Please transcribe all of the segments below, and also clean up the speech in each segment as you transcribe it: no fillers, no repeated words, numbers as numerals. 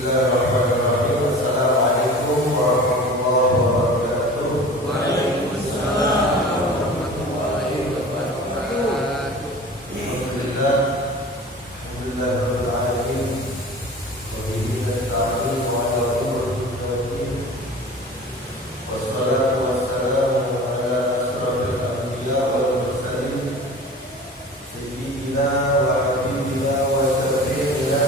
Bismillahirrahmanirrahim. Assalamualaikum warahmatullahi wabarakatuh. Waalaikumsalam warahmatullahi wabarakatuh. Alhamdulillah, alhamdulillah rabbil alamin. Wa bihi nasta'in wa ala umuri wassalatu wassalamu ala asyrafil anbiya wal mursalin sayyidina wa habibina wa syafi'ina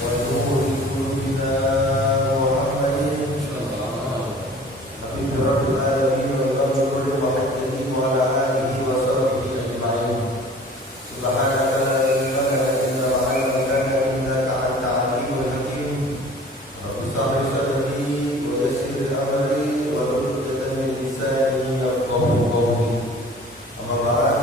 wa nurul qulubina Muhammadin nabiyyi rabbil alamin wa nurul muhaddithin wa ala alihi wa sahbihi ajma'in. Subhanaka la ilma lana illa ma 'allamtana innaka antal alimul hakim. Rabbi shrah li sadri wa yassir li amri wa hlul 'uqdatam min lisani yafqahu qawli. Amma ba'd.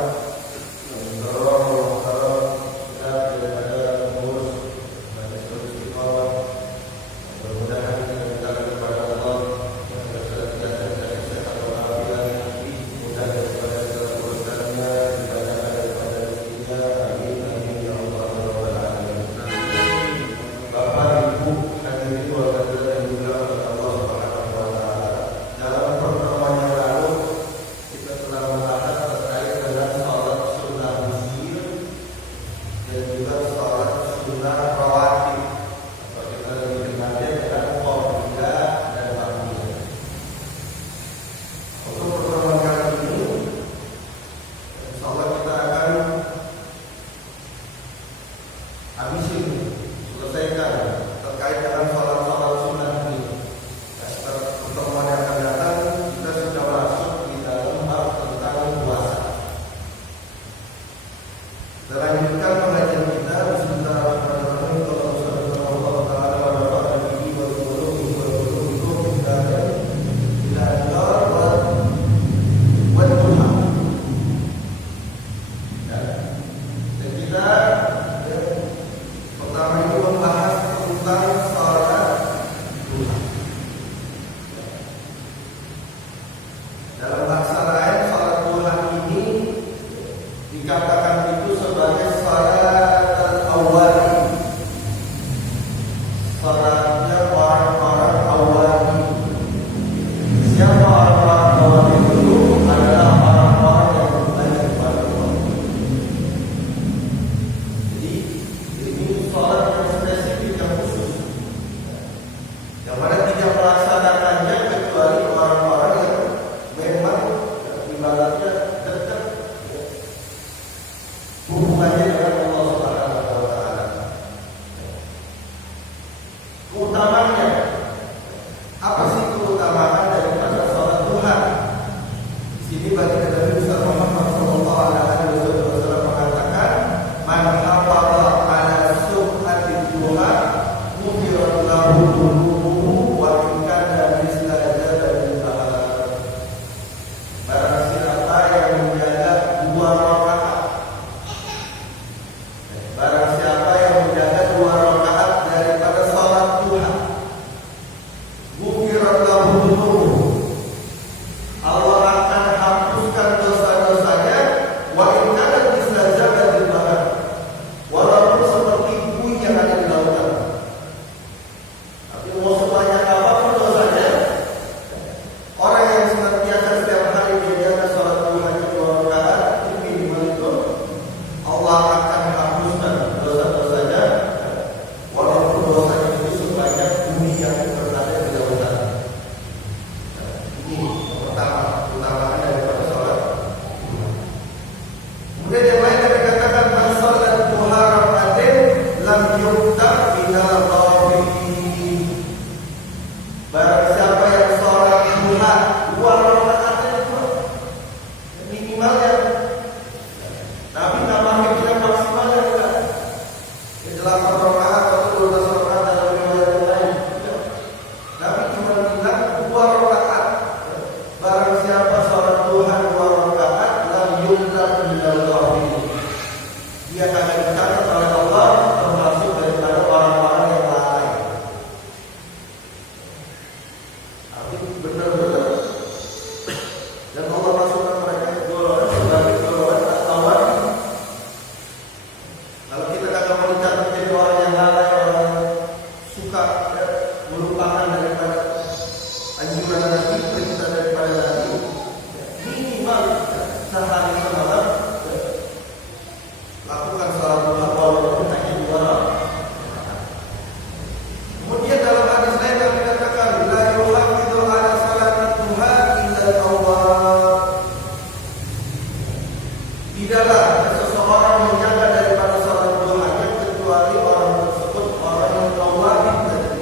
Tidaklah seseorang menjaga daripada salat duhanya kecuali orang tersebut orang yang awalin tadi,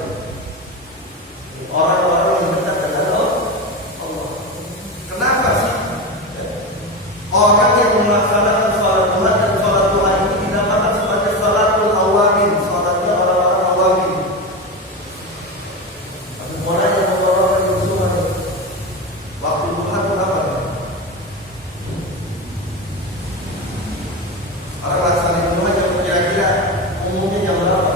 orang-orang yang dekat dengan Allah. Kenapa sih orang yang melaksanakan salat duha dan salat duha ini dinamakan sebagai salatul awalin, salatnya orang-orang awalin? Tapi orang yang orang yang semua waktu duha itu apa? Orang laksanakan duha jam kira-kira umumnya jam berapa?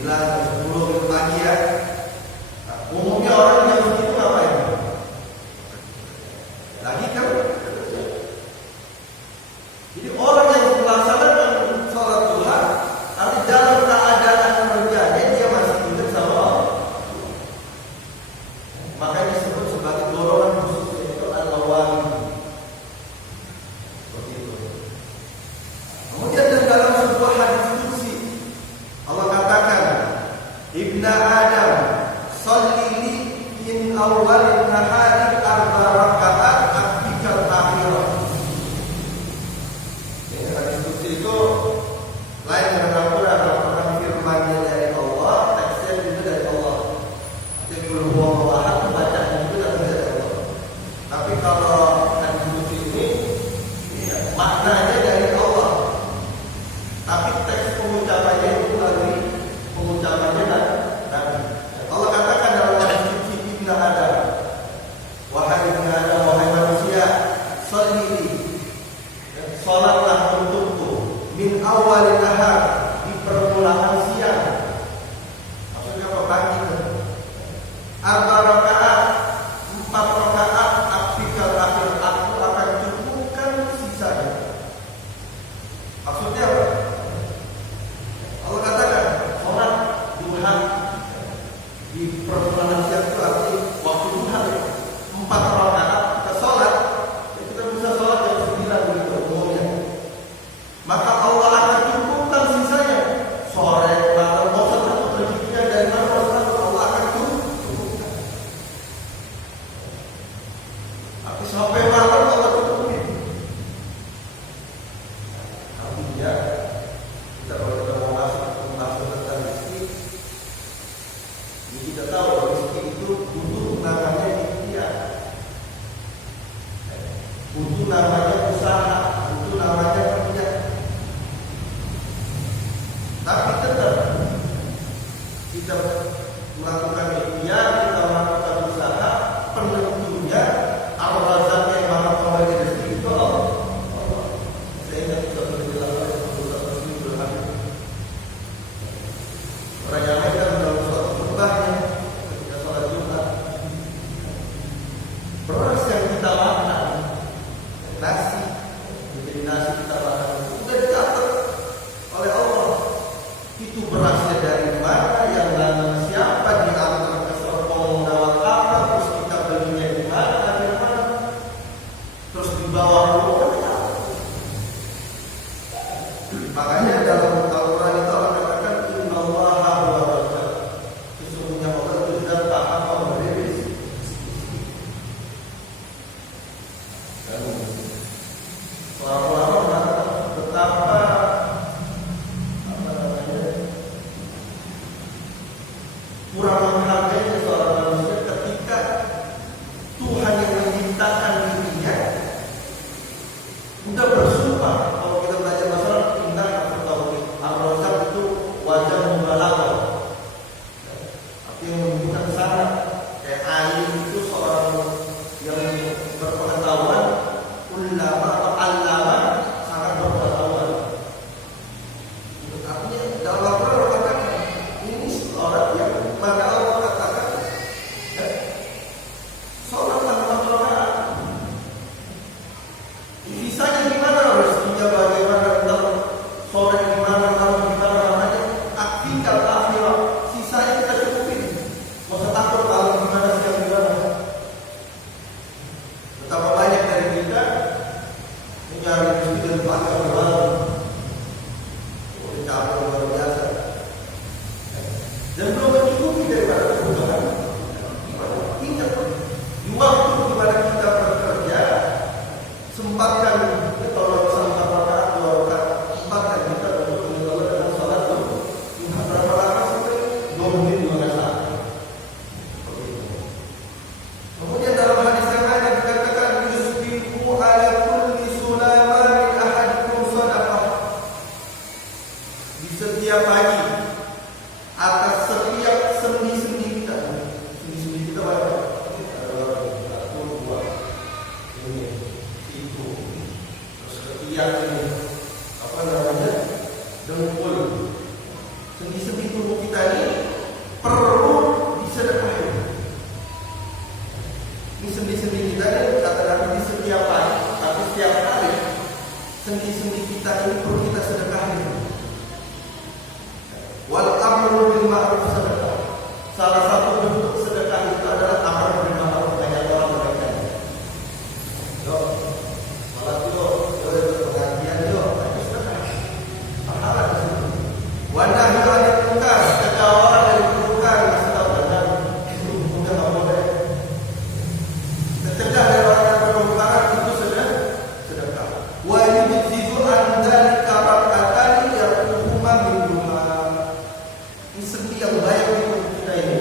9, 10 gitu pagi ya. Nah, umumnya orang yang begitu ngapain? Lagi kan? Jadi orang yang melaksanakan sholat duha, tapi dalam keadaan kerjanya dia masih ingat sama Allah. Makanya disebut sebagai golongan khusus, yaitu al-awwalin. Kemudian dalam sebuah hadis qudsi Allah katakan, Ibna Adam, sholli li min awwalin nahari arba rakaat akfikal akhirah. Ini hadis qudsi itu lain dengan Al-Quran. Al-Quran firman-Nya dari Allah, teksnya juga dari Allah. Jadi belum ahad bacaan itu dari Allah. Tapi kalau hadis qudsi ini maknanya dari Allah. Tapi teks pengucapannya itu lagi pengucapannya Nabi. Allah katakan dalam hadis qudsi, Ibna Adam, wahai Ibna Adam, wahai manusia, sholli li, salatlah untukku, min awalin nahar, di permulaan siang. Maksudnya apa? Pagi itu. Arba rakaat, 4 rakaat, akfikal akhir, aku akan cukupkan sisanya. Maksudnya apa? Allah katakan sholat duha di permulaan siang itu arti waktu duha 4 rakaat kita sholat, ya kita bisa sholat jam 9 begitu umumnya. Maka Allah akan cukupkan sisanya. Sore, malam, mau satu rezekinya dari mana Allah akan cukupkan. Tapi sampai malam Allah cukupin. Artinya kita kalau kita mau masuk tentang rezeki, ini kita tahu rezeki itu butuh namanya ikhtiar, butuh namanya usaha, butuh namanya kerja. Tapi tetap kita melakukan ikhtiar, kita melakukan usaha, penentunya Ar-Razzaq yang Maha Pemberi rezeki itu Allah. Saya ingat kita berbilang orang yang kan dalam sholat khutbahnya ketika sholat Jumat, beras yang kita makan, nasi, menjadi nasi kita makan, sudah dicatat oleh Allah. Itu berasnya dari mana, yang nanam siapa, diantar ke serpong lewat apa, terus kita belinya di mana, dari mana, terus dibawa pulang. Makanya dalam Al-Quran itu Allah katakan, Innallaha huwa razzaq, sesungguhnya Allah itu tidak paham memberi rezeki. Dan lama-lama betapa kurang menghargainya seorang manusia ketika Tuhan yang menciptakan dirinya udah bersumpah. Kalau kita belajar masalah indah atau tauhid, Ar-Razzaq itu wajah mubalaghah, artinya menunjukkan syarat. Kayak alim itu seorang yang berpengetahuan, ulama atau allama, sangat berpengetahuan. Artinya dalam Al-Quran Allah katakan ini orang yang mana Allah katakan sholatlah 4 rakaat. Sisanya gimana? Rezekinya bagaimana? Ntar sore gimana? Malam gimana? Namanya akfikal akhirah. Sisanya kita cukupin. Gak usah takut malam gimana, siang gimana. Betapa banyak dari kita mencari rezeki dari pagi sampai malam. Capek luar biasa. Dan belum mencukupi daripada kebutuhan. Ingat, di waktu di mana kita bekerja, empatkan, ya, kalau bisa 4 rakaat 2 rakaat, empatkan kita untuk menyelesaikan dengan sholat itu berapa lama sampai 2 menit 2 rakaat. Seperti itu. Kemudian dalam hadis yang ada dikatakan yusbihu ala kulli sulama min ahadikum sadaqah. Di setiap pagi atas setiap sendi-sendi kita, sendi-sendi kita banyak. Yang ini apa namanya, dengkul, sendi-sendi tubuh kita ini perlu disedekahin. Ini sendi-sendi kita ini kata Nabi di setiap hari, tapi setiap hari sendi-sendi kita ini perlu kita sedekahin. Wal amru bil ma'ruf sedekah. Salah satu bentuk sedekah itu adalah amar bil ma'ruf, mengajak orang kebaikan. Wanah dari munkar, cegah orang dari keburukan, kasih tahu dan itu hukumnya nggak boleh. Cegah dari orang yang berkemungkaran itu sedekah. Wajib jitu anda karakatan yang hukuman minumah. Ini sendi yang banyak di tubuh kita ini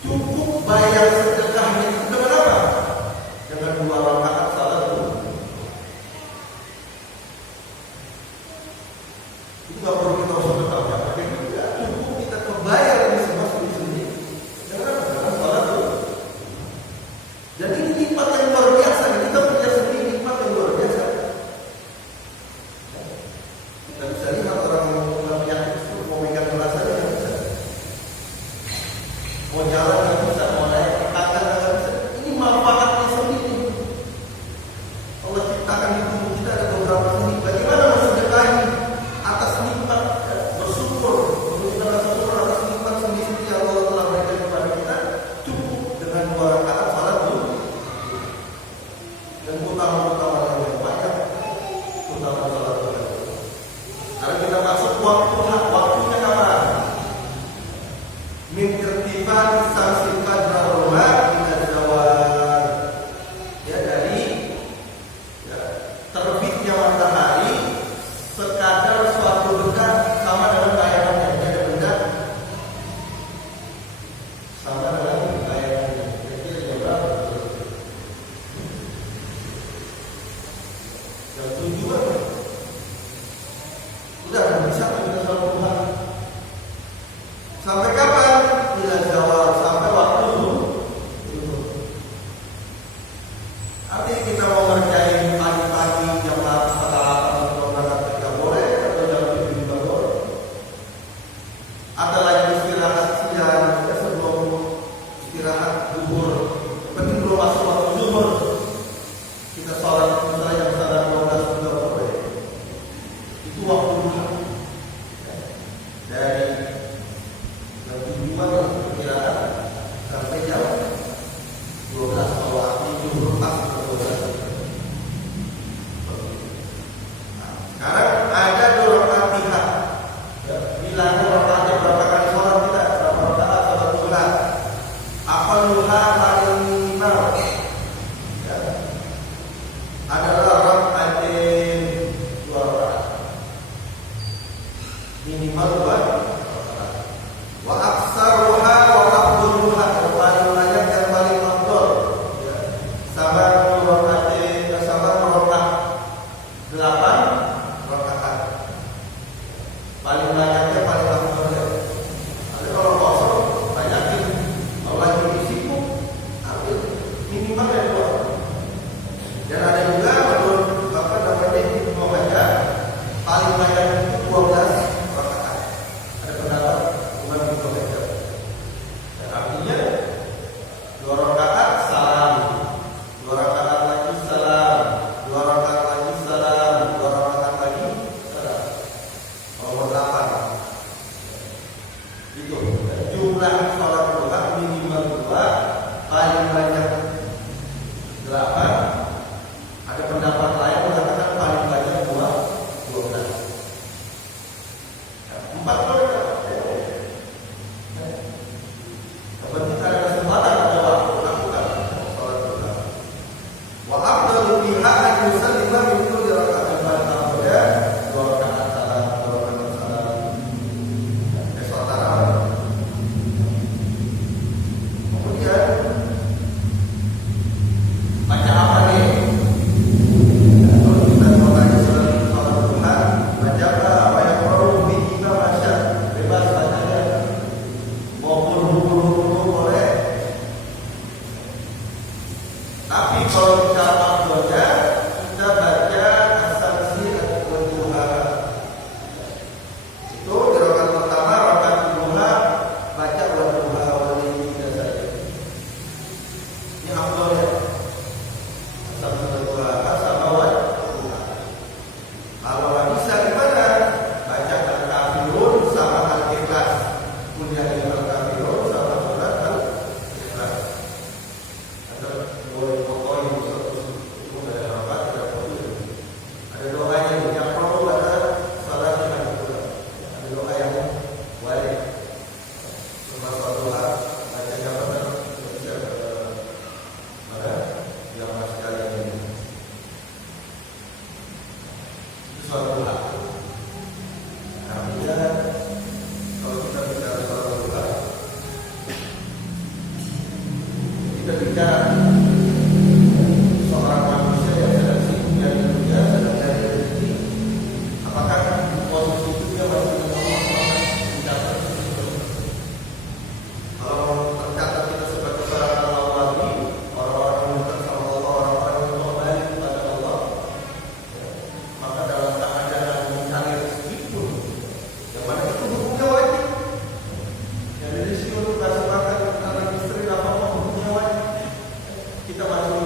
cukup bayar sedekahnya itu dengan apa? Dengan 2 rakaat salat itu. Itu nggak perlu kita usah bertanya, tapi juga cukup kita kebayar ini semua sendiri. Jangan salah itu. Jadi ini nikmat yang luar biasa. Kita punya sendiri nikmat yang luar biasa. Kita bisa lihat orang yang punya penyakit itu mau megang gelas saja nggak bisa, mau jalan nggak bisa, mau naik tangga nggak bisa. Ini manfaatnya sendiri. Allah ciptakan di tubuh kita ada beberapa sendi. Bagaimana mensedekahi atas nikmat, bersyukur, mengucapkan syukur atas nikmat sendi-sendi yang Allah telah berikan kepada kita, cukup dengan 2 rakaat salat dulu. Dan utama-utama yang banyak, utama salat dulu. Karena kita masuk waktunya kapan? Min irtifati samsil qadra roma ila zawal. Ya, dari terbitnya matahari sekadar suatu benda sama dengan bayangannya. Ada benda sama dengan bayangannya. Kira-kira jam berapa? Jam 7-an. Udah bisa kita sholat duha. Sampai kapan? Ila zawal, sampai waktu zuhur. Artinya kita mau ngerjain pagi-pagi jam 8 untuk berangkat kerja boleh, atau jam 7 juga boleh. Ada lagi istirahat siang, ya, sebelum istirahat zuhur. Penting belum masuk waktu zuhur, kita sholat misalnya jam 12 juga boleh. Itu waktu duha. Dari jam 7-an perkiraan sampai jam 12 kalau arti zuhur pas ke 12. Sekarang ada 2 rakaat duha. Bilang rakaatnya berapa kali sholat kita? Berapa rakaat sholat duha? Aqalluha paling minimal. Ya. Adalah biha an yusallima min kulli raka'atin al-awwal 2 rakaat salam, 2 rakaat salam. Sholat tarawih. Kemudian baca apa nih? Kalau kita mau baca sholat duha, baca apa yang perlu kita baca, bebas bacanya. Mau buru-buru boleh. Tapi kalau kita makronya, kita baca asal-asal duha. Itu di rakaat pertama, rakaat kedua baca duha wali tidak saja. Ini afdal ya. Asal-asal duha sama duha. Kalau nggak bisa gimana? Baca al-kafirun sama al-ikhlas. Kemudian al-kafirun sama surat al-ikhlas. Ada boleh pokok yang itu ada apa? Ada doanya yang perlu ada salat dengan itu. Ada doa yang wajib. Cuma suatu doa bacanya apa? Bisa ada yang masih ada ini. Itu suatu doa. Artinya kalau kita bicara suatu doa, kita bicara seorang manusia yang sedang sibuk dari dunia, sedang cari rezeki. Apakah posisi itu dia masih mencatat itu? Kalau tercatat kita sebagai seorang wali, orang-orang yang dekat sama Allah, orang-orang yang kembali kepada Allah, maka dalam keadaan mencari rezeki pun, yang mana itu hukumnya wajib. Yang rezeki untuk kasih makan anak istri apa hukumnya wajib. Kita masih